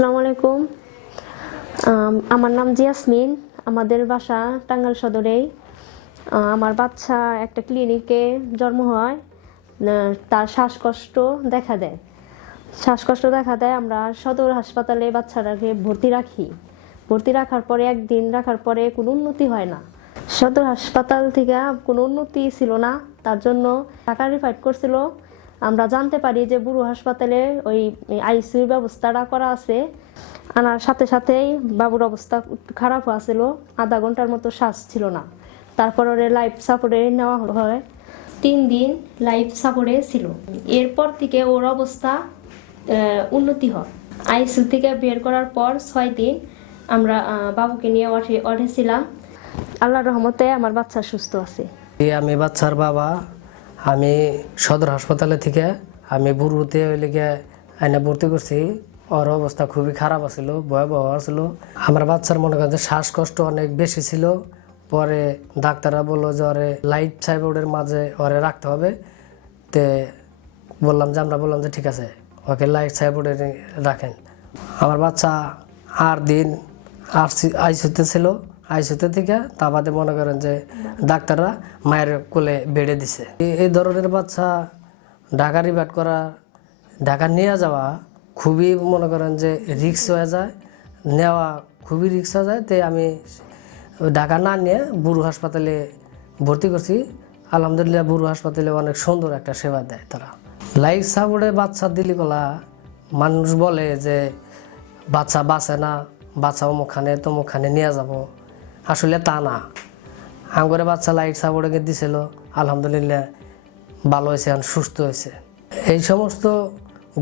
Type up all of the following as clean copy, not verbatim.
আসসালামু আলাইকুম। আমার নাম জিয়াসমিন। আমাদের বাসা টাঙ্গাইল সদরেই। আমার বাচ্চা একটা ক্লিনিকে জন্ম হয়। তার শ্বাসকষ্ট দেখা দেয়। আমরা সদর হাসপাতালে বাচ্চাটাকে ভর্তি রাখি। ভর্তি রাখার পরে একদিন রাখার পরে কোনো উন্নতি হয় না। সদর হাসপাতাল থেকে কোনো উন্নতি ছিল না, তার জন্য টাকা রিফাইড করছিল। আমরা জানতে পারি যে বুড়ো হাসপাতালে ওই আইসিইউ ব্যবস্থাটা করা আছে। আনার সাথে সাথেই বাবুর অবস্থা খারাপ হয়েছিল, আধা ঘন্টার মতো শ্বাস ছিল না। তারপর ওরে লাইফ সাপোর্টে নেওয়া হয়। 3 দিন লাইফ সাপোর্টে ছিল। এরপর থেকে ওর অবস্থা উন্নতি হয়। আইসিইউ থেকে বের করার পর 6 দিন আমরা বাবুকে নিয়ে উঠেছিলাম। আল্লাহর রহমতে আমার বাচ্চা সুস্থ আছে। আমি বাচ্চার বাবা। আমি সদর হাসপাতালে থেকে আমি বুড়োতে ওই লিগে আইনে ভর্তি করছি। ওর অবস্থা খুবই খারাপ ছিল, ভয়াবহ ছিল। আমার বাচ্চার মনে করেন যে শ্বাসকষ্ট অনেক বেশি ছিল। পরে ডাক্তাররা বললো যে ওরে লাইফ সাপোর্টের মাঝে ওরে রাখতে হবে। তে আমরা বললাম যে ঠিক আছে, ওকে লাইফ সাপোর্টে রাখেন। আমার বাচ্চা 8 দিন আইসিইউতে ছিল। আইসিইউতে থেকে তা বাদে মনে করেন যে ডাক্তাররা মায়ের কোলে বেড়ে দিছে। এই ধরনের বাচ্চা ঢাকা রিফার করা, ঢাকা নিয়ে যাওয়া খুবই মনে করেন যে রিস্ক হয়ে যায়, নেওয়া খুবই রিস্ক হয়ে যায়। তাই আমি ঢাকা না নিয়ে বুড়ো হাসপাতালে ভর্তি করছি। আলহামদুলিল্লাহ বুড়ো হাসপাতালে অনেক সুন্দর একটা সেবা দেয় তারা। লাইফ সাপোর্টে বাচ্চা দিলি কলা মানুষ বলে যে বাচ্চা বাঁচে না, বাচ্চা তমুকখানে নিয়ে যাব। আসলে তা না। আঙ্গরে বাচ্চা লাইফ সাপোর্টে দিছিল, আলহামদুলিল্লাহ ভালো হয়েছে, সুস্থ হয়েছে। এই সমস্ত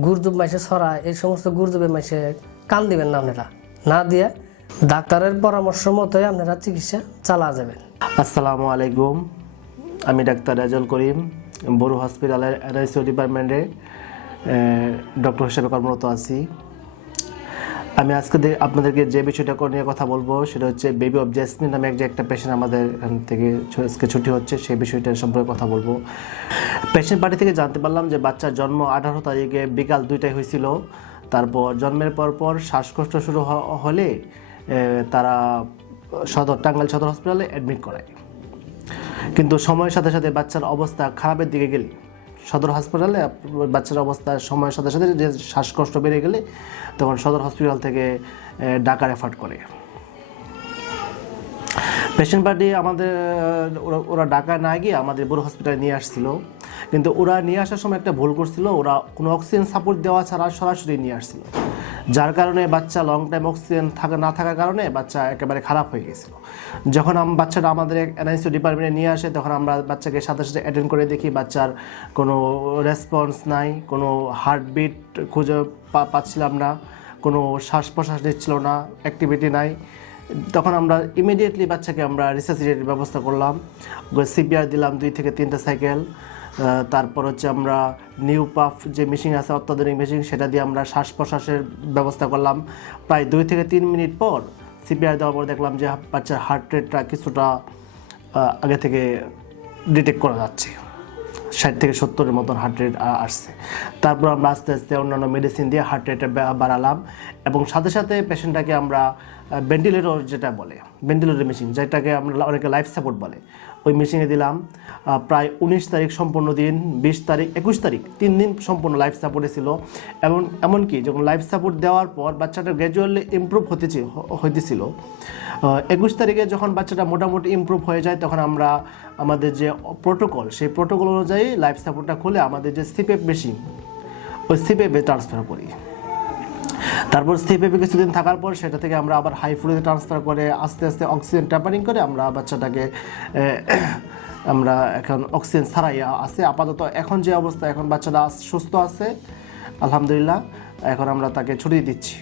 গুরজব মাসে ছড়ায়, এই সমস্ত গুরজবের মাসে কান দিবেন না আপনারা, না দিয়ে ডাক্তারের পরামর্শ মতোই আপনারা চিকিৎসা চালা যাবেন। আসসালামু আলাইকুম। আমি ডাক্তার রেজাউল করিম, বড় হসপিটালের এনআইসিইউ ডিপার্টমেন্টে ডক্টর হিসেবে কর্মরত আছি। আমি আজকে আপনাদেরকে যে বিষয়টা নিয়ে কথা বলবো সেটা হচ্ছে বেবি অফ জেসমিন নামে একটা পেশেন্ট আমাদের এখান থেকে আজকে ছুটি হচ্ছে, সেই বিষয়টার সম্পর্কে কথা বলবো। পেশেন্ট পার্টি থেকে জানতে পারলাম যে বাচ্চার জন্ম 18 তারিখে বিকাল 2টায় হয়েছিল। তারপর জন্মের পর শ্বাসকষ্ট শুরু হলে তারা টাঙ্গাইল সদর হসপিটালে অ্যাডমিট করায়। কিন্তু সময়ের সাথে সাথে বাচ্চার অবস্থা খারাপের দিকে গেলে সদর হাসপাতালে বাচ্চার অবস্থা সময়ের সাথে সাথে যে শ্বাসকষ্ট বেড়ে গেলে তখন সদর হসপিটাল থেকে ঢাকা রেফার করে। পেশেন্ট পার্টি আমাদের ওরা ঢাকা না গিয়ে আমাদের বড় হসপিটালে নিয়ে আসছিল। কিন্তু ওরা নিয়ে আসার সময় একটা ভুল করছিল, ওরা কোনো অক্সিজেন সাপোর্ট দেওয়া ছাড়া সরাসরি নিয়ে আসছিল, যার কারণে বাচ্চা লং টাইম অক্সিজেন না থাকার কারণে বাচ্চা একেবারে খারাপ হয়ে গেছিল। যখন বাচ্চাটা আমাদের এনআইসিইউ ডিপার্টমেন্টে নিয়ে আসে তখন আমরা বাচ্চাকে সাথে সাথে অ্যাটেন্ড করে দেখি বাচ্চার কোনো রেসপন্স নাই, কোনো হার্টবিট খুঁজে পাচ্ছিলাম না, কোনো শ্বাস প্রশ্বাস নিচ্ছিল না, অ্যাক্টিভিটি নাই। তখন আমরা ইমিডিয়েটলি বাচ্চাকে আমরা রিসাসিটেটের ব্যবস্থা করলাম, সিপিআর দিলাম 2 থেকে 3টা সাইকেল। তারপর হচ্ছে আমরা নিউ পাফ যে মেশিন আছে অত্যাধুনিক মেশিন, সেটা দিয়ে আমরা শ্বাস প্রশ্বাসের ব্যবস্থা করলাম। প্রায় 2 থেকে 3 মিনিট পর সিপিআর দেওয়ার পর দেখলাম যে বাচ্চার হার্ট রেটটা কিছুটা আগে থেকে ডিটেক্ট করা যাচ্ছে, 60 থেকে 70-এর মতন হার্ট রেট আসছে। তারপর আমরা আস্তে আস্তে অন্যান্য মেডিসিন দিয়ে হার্ট রেটটা বাড়ালাম এবং সাথে সাথে পেশেন্টটাকে আমরা ভেন্টিলেটর যেটা বলে ভেন্টিলেটর মেশিন, যেটাকে আমরা অনেকে লাইফ সাপোর্ট বলে, ওই মেশিনে দিলাম। প্রায় 19 তারিখ সম্পূর্ণ দিন, 20 তারিখ 21 তারিখ 3 দিন সম্পূর্ণ লাইফ সাপোর্টে ছিল। এবং এমনকি যখন লাইফ সাপোর্ট দেওয়ার পর বাচ্চাটা গ্র্যাজুয়ালি ইমপ্রুভ হইতেছিল, 21 তারিখে যখন বাচ্চাটা মোটামুটি ইমপ্রুভ হয়ে যায় তখন আমরা আমাদের যে প্রোটোকল সেই প্রোটোকল অনুযায়ী লাইফ সাপোর্টটা খুলে আমাদের যে সিপেপ মেশিন ওই সিপেপে ট্রান্সফার করি। তারপর সিপেপে কিছুদিন থাকার পর সেটা থেকে আমরা আবার হাই ফ্লোতে ট্রান্সফার করে আস্তে আস্তে অক্সিজেন ট্যাপারিং করে আমরা বাচ্চাটাকে আমরা এখন অক্সিজেন ছাড়াই আছে আপাতত। এখন যে অবস্থা, এখন বাচ্চাটা সুস্থ আছে আলহামদুলিল্লাহ। এখন আমরা তাকে ছুটি দিচ্ছি।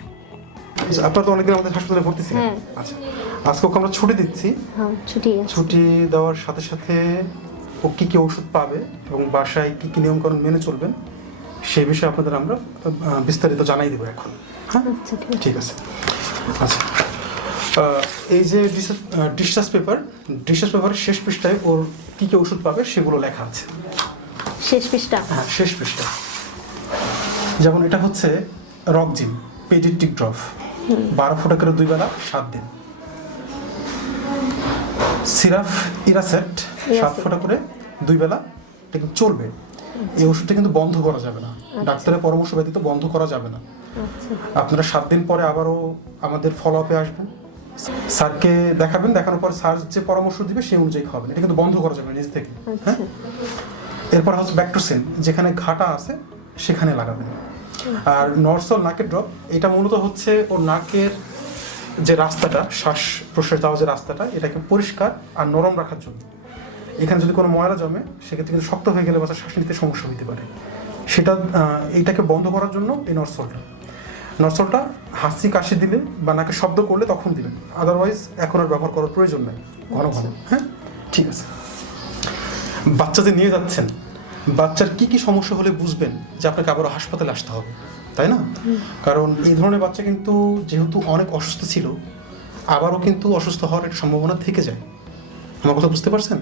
আপনারা তো অনেকদিন আমাদের হাসপাতালে ভর্তি ছিলেন। আচ্ছা, আজকে আমরা ছুটি দিচ্ছি। ছুটি দেওয়ার সাথে সাথে ও কী কী ওষুধ পাবে এবং বাসায় কী কী নিয়মকানুন মেনে চলবেন সেই বিষয়ে আপনাদের আমরা বিস্তারিত জানাই দেবো এখন। হ্যাঁ, ঠিক আছে। আচ্ছা, এই যে ডিসচার্জ পেপারের শেষ পৃষ্ঠায় ওর কী কী ওষুধ পাবে সেগুলো লেখা আছে। শেষ পৃষ্ঠা? হ্যাঁ, শেষ পৃষ্ঠা। যেমন এটা হচ্ছে রকজিম, পেডিয়াট্রিক ড্রপ 12 ফোঁটা করে 2 বেলা 7 দিন। সিরাপ ইরাসেট 7 ফোঁটা করে 2 বেলা, এটা কিন্তু চলবে। এই ওষুধটা কিন্তু বন্ধ করা যাবে না, ডাক্তারের পরামর্শ ব্যতীত বন্ধ করা যাবে না। আপনারা 7 দিন পরে আবারও আমাদের ফলো আপে আসবেন, স্যারকে দেখাবেন, দেখানোর পর স্যার যে পরামর্শ দিবে সেই অনুযায়ী খাবেন। এটা কিন্তু বন্ধ করা যাবে না নিজ থেকে। হ্যাঁ, এরপর হচ্ছে ব্যাকটোসিন, যেখানে ঘাটা আছে সেখানে লাগাবেন। আর নরসল নাকের ড্রপ, এটা মূলত হচ্ছে ওর নাকের যে রাস্তাটা, শ্বাস প্রশ্বাস যাওয়ার যে রাস্তাটা, এটাকে পরিষ্কার আর নরম রাখার জন্য। এখানে যদি কোনো ময়লা জমে সেক্ষেত্রে কিন্তু শক্ত হয়ে গেলে বাচ্চার শ্বাস নিতে সমস্যা হতে পারে। সেটা এইটাকে বন্ধ করার জন্য এই নরসলটা হাসি কাশি দিলে বা নাকে শব্দ করলে তখন দিবেন, আদারওয়াইজ এখন আর ব্যবহার করার প্রয়োজন নেই ঘন ঘন। হ্যাঁ, ঠিক আছে। বাচ্চা যে নিয়ে যাচ্ছেন, বাচ্চার কি কি সমস্যা হলে বুঝবেন যে আপনাকে আবারও হাসপাতালে আসতে হবে, তাই না? কারণ এই ধরনের বাচ্চা কিন্তু যেহেতু অনেক অসুস্থ ছিল, আবারও কিন্তু অসুস্থ হওয়ার একটা সম্ভাবনা থেকে যায়। আমার কথা বুঝতে পারছেন?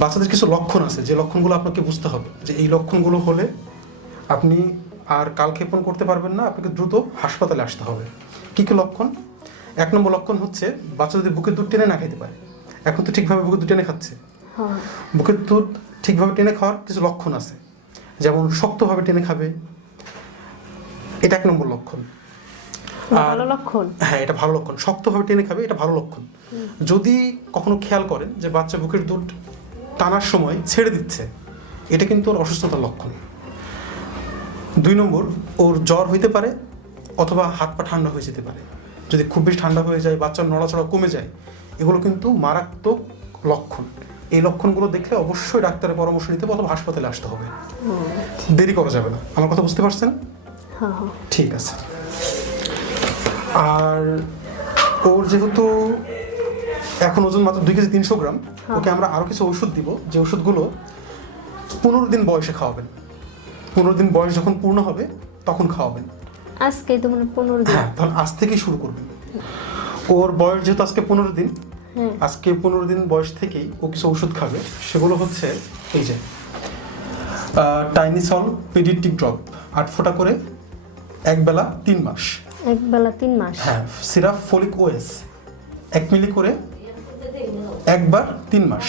বাচ্চাদের কিছু লক্ষণ আছে, যে লক্ষণগুলো আপনাকে বুঝতে হবে, যে এই লক্ষণগুলো হলে আপনি আর কালক্ষেপণ করতে পারবেন না, আপনাকে দ্রুত হাসপাতালে আসতে হবে। কী কী লক্ষণ? 1 নম্বর লক্ষণ হচ্ছে বাচ্চা যদি বুকের দুধ টেনে না খেতে পারে। এখন তো ঠিকভাবে বুকের দুধ টেনে খাচ্ছে, বুকের দুধ ঠিকভাবে টেনে খাওয়ার কিছু লক্ষণ আছে, যেমন শক্তভাবে টেনে খাবে, এটা 1 নম্বর লক্ষণ। ভালো লক্ষণ? হ্যাঁ, এটা ভালো লক্ষণ। শক্তভাবে টেনে খাবে, এটা ভালো লক্ষণ। যদি কখনো খেয়াল করেন যে বাচ্চা বুকের দুধ টানার সময় ছেড়ে দিচ্ছে, এটা কিন্তু ওর অসুস্থতার লক্ষণ। 2 নম্বর, ওর জ্বর হইতে পারে অথবা হাত পা ঠান্ডা হয়ে যেতে পারে। যদি খুব বেশি ঠান্ডা হয়ে যায়, বাচ্চার নড়াচড়া কমে যায়, এগুলো কিন্তু মারাত্মক লক্ষণ। এই লক্ষণগুলো দেখলে অবশ্যই ডাক্তারের পরামর্শ নিতে হবে অথবা হাসপাতালে আসতে হবে, দেরি করা যাবে না। আমার কথা বুঝতে পারছেন? ঠিক আছে। আর ওর যেহেতু এখন ওজন মাত্র 2 কেজি 300 গ্রাম, ওকে আমরা আরও কিছু ওষুধ দিব, যে ওষুধগুলো 15 দিন বয়সে খাওয়াবেন। 15 দিন বয়স যখন পূর্ণ হবে তখন খাওয়াবেন। আজকে তো মানে 15 দিন। হ্যাঁ, তাহলে আজ থেকেই শুরু করবেন। ওর বয়স যেহেতু আজকে 15 দিন, আজকে 15 দিন বয়স থেকেই ও কিছু ওষুধ খাবে। সেগুলো হচ্ছে এই যে টাইনিসল পেডিয়াট্রিক ড্রপ 8 ফোঁটা করে 1 বেলা 3 মাস। 1 বেলা 3 মাস। হ্যাঁ, সিরাপ ফলিক ওএস 1 মিলি করে একবার 3 মাস।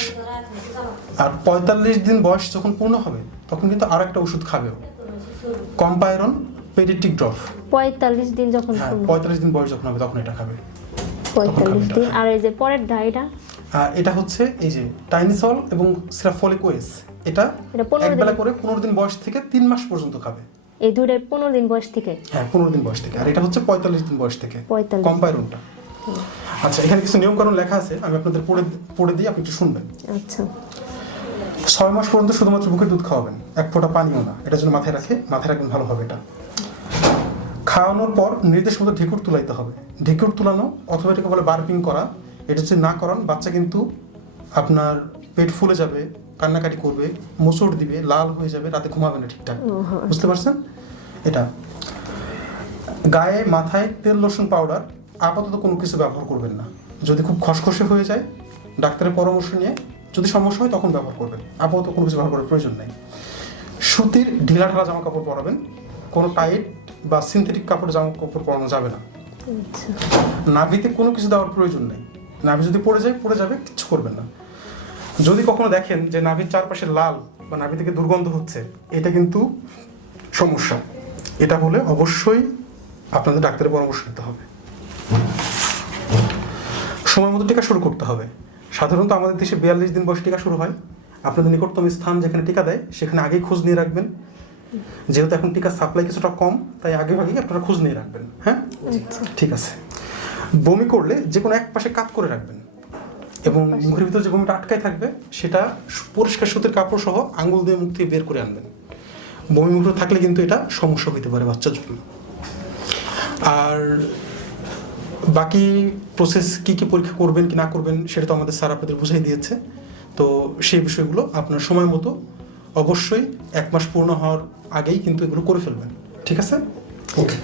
আর 45 দিন বয়স যখন পূর্ণ হবে তখন কিন্তু আর একটা ওষুধ খাবে, কম্পাইরন পেডিয়াট্রিক ড্রপ। 45 দিন যখন হ্যাঁ, পূর্ণ 45 দিন বয়স যখন হবে তখন এটা খাবে। 45 দিন। আর এই যে পরের ডাইটা, এটা হচ্ছে এই যে টাইনিসল এবং সিরাপ ফলিক ওএস, এটা 1 বেলা করে 15 দিন বয়স থেকে 3 মাস পর্যন্ত খাবে। এই দুটো 15 দিন বয়স থেকে? হ্যাঁ, 15 দিন বয়স থেকে। আর এটা হচ্ছে 45 দিন বয়স থেকে 45। কম্পাইরনটা। আচ্ছা, এখানে কিছু নিয়মকানুন লেখা আছে, আমি আপনাদের পড়ে দিই, আপনি একটু শুনবেন। আচ্ছা। 6 মাস পর্যন্ত শুধুমাত্র বুকের দুধ খাওয়াবেন, 1 ফোঁটা পানিও না। এটা যেন মাথায় রাখবেন, ভালো হবে এটা। খাওয়ানোর পর নির্দেশ মতো ঢেকুর তুলাইতে হবে। ঢেকুর তুলানো অথবা এটাকে বলে বার্পিং করা। এটা যদি না করান, বাচ্চা কিন্তু আপনার পেট ফুলে যাবে, কান্নাকাটি করবে, মোচড় দিবে, লাল হয়ে যাবে, রাতে ঘুমাবে না ঠিকঠাক। বুঝতে পারছেন? এটা গায়ে মাথায় তেল লোশন পাউডার আপাতত কোনো কিছু ব্যবহার করবেন না। যদি খুব খসখসে হয়ে যায়, ডাক্তারের পরামর্শ নিয়ে যদি সমস্যা হয় তখন ব্যবহার করবেন, আপাতত কোনো কিছু ব্যবহার করার প্রয়োজন নেই। সুতির ঢিলাঢালা জামা কাপড় পরাবেন, কোনো টাইট বা সিনথেটিক কাপড় জামা কাপড় পরানো যাবে না। নাভিতে কোনো কিছু দেওয়ার প্রয়োজন নেই। নাভি যদি পড়ে যাবে, কিছু করবেন না। যদি কখনো দেখেন যে নাভির চারপাশে লাল বা নাভি থেকে দুর্গন্ধ হচ্ছে, এটা কিন্তু সমস্যা। এটা হলে অবশ্যই আপনাদের ডাক্তারের পরামর্শ নিতে হবে। সময় মতো টিকা শুরু করতে হবে। সাধারণত আমাদের দেশে 42 দিন বয়সে টিকা শুরু হয়। আপনাদের নিকটতম স্থান যেখানে টিকা দেয় সেখানে আগেই খোঁজ নিয়ে রাখবেন। যেহেতু এখন টিকার সাপ্লাই কিছুটা কম, তাই আগেই আপনারা খোঁজ নিয়ে রাখবেন। হ্যাঁ, ঠিক আছে। বমি করলে যে কোনো এক পাশে কাত করে রাখবেন এবং মুখের ভিতরে যে বমিটা আটকায় থাকবে সেটা পরিষ্কার সুতির কাপড় সহ আঙুল দিয়ে মুখ থেকে বের করে আনবেন। বমি মুখে থাকলে কিন্তু এটা সমস্যা হতে পারে বাচ্চার জন্য। আর বাকি প্রসেস কি পরীক্ষা করবেন কি না করবেন সেটা তো আমাদের স্যার আপনাদের বুঝাই দিয়েছে। তো সেই বিষয়গুলো আপনার সময় মতো অবশ্যই 1 মাস পূর্ণ হওয়ার আগেই কিন্তু এগুলো করে ফেলবেন। ঠিক আছে? ওকে।